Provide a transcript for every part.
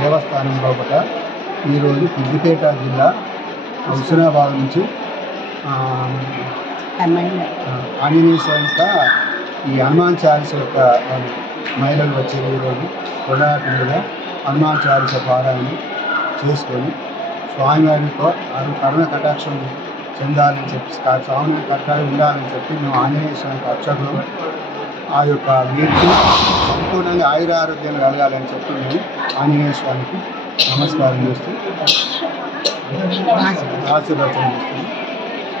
దేవస్థానం లోపల ఈరోజు సిద్దిపేట జిల్లా హుస్నాబాద్ నుంచి ఆంజనేయ స్వామి యొక్క ఈ హనుమాన్ చాలీస యొక్క మహిళలు వచ్చేది ఈరోజు కొడాపిల్లుగా హనుమాన్ చాలీస పారాయణ చేసుకొని స్వామివారితో కరుణ కటాక్షం చెందాలని చెప్పి స్వామి కట్టాలు ఉండాలని చెప్పి మేము ఆంజనేయ స్వామికి అర్చకులు ఆ యొక్క వీరికి సంపూర్ణంగా ఆయురారోగ్యాలు కలగాలని చెప్పి మేము ఆంజనేయ స్వామికి నమస్కారం చేస్తూ ఆశీర్వచనం చేస్తున్నాం.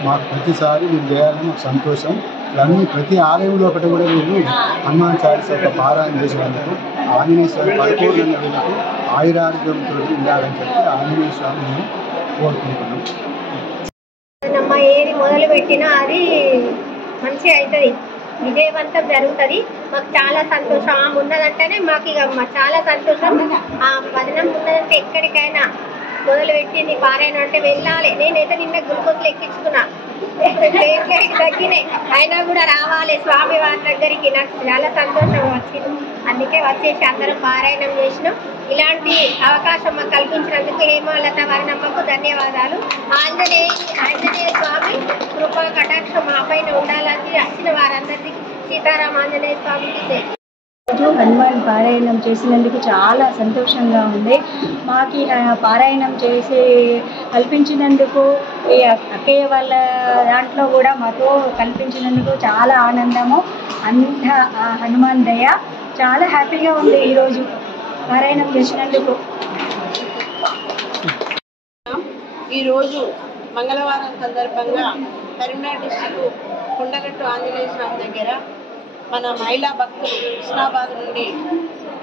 మాకు ప్రతిసారి మీరు చేయాలని మాకు సంతోషం. ఇవన్నీ ప్రతి ఆలయంలో ఒకటి కూడా మీరు హనుమాన్ చాలీస యొక్క పారాయణ చేసినందుకు ఆంజనేయ స్వామి పరిపూర్ణంగా వీళ్ళకు ఆయురారోగ్యంతో ఉండాలని చెప్పి ఆంజనేయ స్వామి మేము కోరుకుంటున్నాం. ఏది మొదలు పెట్టినా అది మంచిగా అవుతుంది, విజయవంతం జరుగుతుంది. మాకు చాలా సంతోషం. ఆమె ఉన్నదంటేనే మాకు ఇక చాలా సంతోషం. ఆ వదనం ఉన్నదంటే ఎక్కడికైనా మొదలు పెట్టింది పారాయణ అంటే వెళ్ళాలి. నేనైతే నిన్న గ్లూకోజ్లు ఎక్కించుకున్నా, తగ్గినాయి, అయినా కూడా రావాలి స్వామి వారి దగ్గరికి. నాకు చాలా సంతోషం వచ్చింది. అందుకే వచ్చేసి అందరం పారాయణం చేసినాం. ఇలాంటి అవకాశం మాకు కల్పించినందుకు హేమలత వర్ణమ్మకు ధన్యవాదాలు. ఆంజనేయ స్వామి కృపా కటాక్షం మా పైన ఉండాలని వచ్చిన వారందరికీ సీతారామ ఆంజనేయ స్వామికి హనుమాన్ పారాయణం చేసినందుకు చాలా సంతోషంగా ఉంది. మాకు పారాయణం చేసి కల్పించినందుకు ఈ అక్కయ్య వాళ్ళ దాంట్లో కూడా మాతో కల్పించినందుకు చాలా ఆనందము. అంత హనుమాన్ దయ, చాలా హ్యాపీగా ఉంది ఈరోజు పారాయణం చేసినందుకు. ఈరోజు మంగళవారం సందర్భంగా కరీంనగర్ డిస్టిక్ కొండగట్టు ఆంజనేయ స్వామి దగ్గర మన మహిళా భక్తులు హుస్నాబాద్ నుండి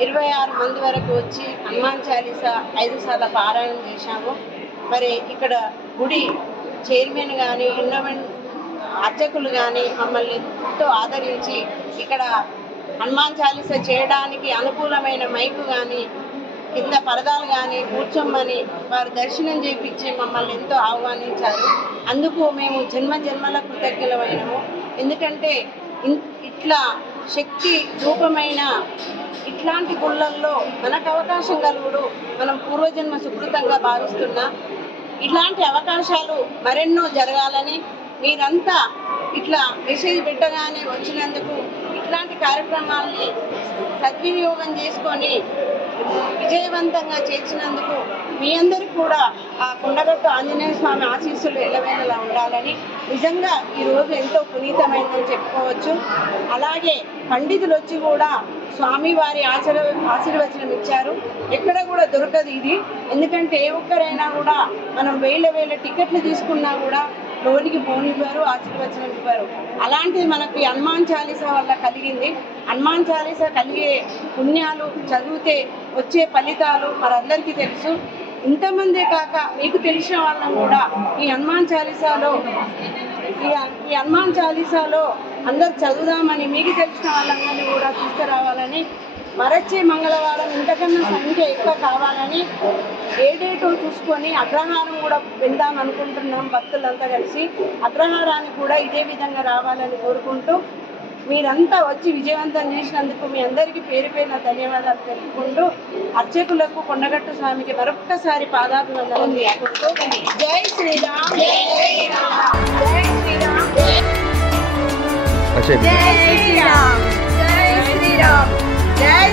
26 మంది వరకు వచ్చి హనుమాన్ చాలీస 5 సార్లు పారాయణం చేశాము. మరి ఇక్కడ గుడి చైర్మన్ కానీ ఎండోమెంట్ అర్చకులు కానీ మమ్మల్ని ఎంతో ఆదరించి ఇక్కడ హనుమాన్ చాలీస చేయడానికి అనుకూలమైన మైకు కానీ కింద పరదాలు కానీ కూర్చోమని వారు దర్శనం చేయించి మమ్మల్ని ఎంతో ఆహ్వానించారు. అందుకు మేము జన్మల కృతజ్ఞులమైనము. ఎందుకంటే ఇట్లా శక్తి రూపమైన ఇట్లాంటి గుళ్ళల్లో మనకు అవకాశం కలుగుడు మనం పూర్వజన్మ సుకృతంగా భావిస్తున్నా. ఇట్లాంటి అవకాశాలు మరెన్నో జరగాలని మీరంతా ఇట్లా మెసేజ్ పెట్టగానే వచ్చినందుకు ఇట్లాంటి కార్యక్రమాల్ని సద్వినియోగం చేసుకొని విజయవంతంగా చేర్చినందుకు మీ అందరికీ కూడా ఆ కొండగట్టు ఆంజనేయ స్వామి ఆశీస్సులు ఎల్లవేళలా ఉండాలని నిజంగా ఈరోజు ఎంతో పునీతమైందని చెప్పుకోవచ్చు. అలాగే పండితులు వచ్చి కూడా స్వామివారి ఆశీర్వచనం ఇచ్చారు. ఎక్కడ కూడా దొరకదు ఇది. ఎందుకంటే ఏ ఒక్కరైనా కూడా మనం వేల టికెట్లు తీసుకున్నా కూడా లోనికి పోనివ్వరు, ఆశీర్వచనం ఇవ్వరు. అలాంటిది మనకు ఈ హనుమాన్ చాలీస వల్ల కలిగింది. హనుమాన్ చాలీస కలిగే పుణ్యాలు చదివితే వచ్చే ఫలితాలు మనందరికీ తెలుసు. ఇంతమందే కాక మీకు తెలిసిన వాళ్ళని కూడా ఈ హనుమాన్ చాలీసాలో అందరు చదువుదామని మీకు తెలిసిన వాళ్ళందరినీ కూడా తీసుకురావాలని, మరొచ్చే మంగళవారం ఇంతకన్నా సంఖ్య ఎక్కువ కావాలని ఏ డేటో చూసుకొని అగ్రహారం కూడా వెళ్దాం అనుకుంటున్నాం. భక్తులంతా కలిసి అగ్రహారానికి కూడా ఇదే విధంగా రావాలని కోరుకుంటూ మీరంతా వచ్చి విజయవంతం చేసినందుకు మీ అందరికీ పేరు పేరున ధన్యవాదాలు తెలుపుకుంటూ అర్చకులకు కొండగట్టు స్వామికి మరొక్కసారి పాదాభివందనం చేసుకుంటూ జై శ్రీరామ్, జై శ్రీరామ్, జై శ్రీరామ్, జై శ్రీరామ్, జై శ్రీరామ్, జై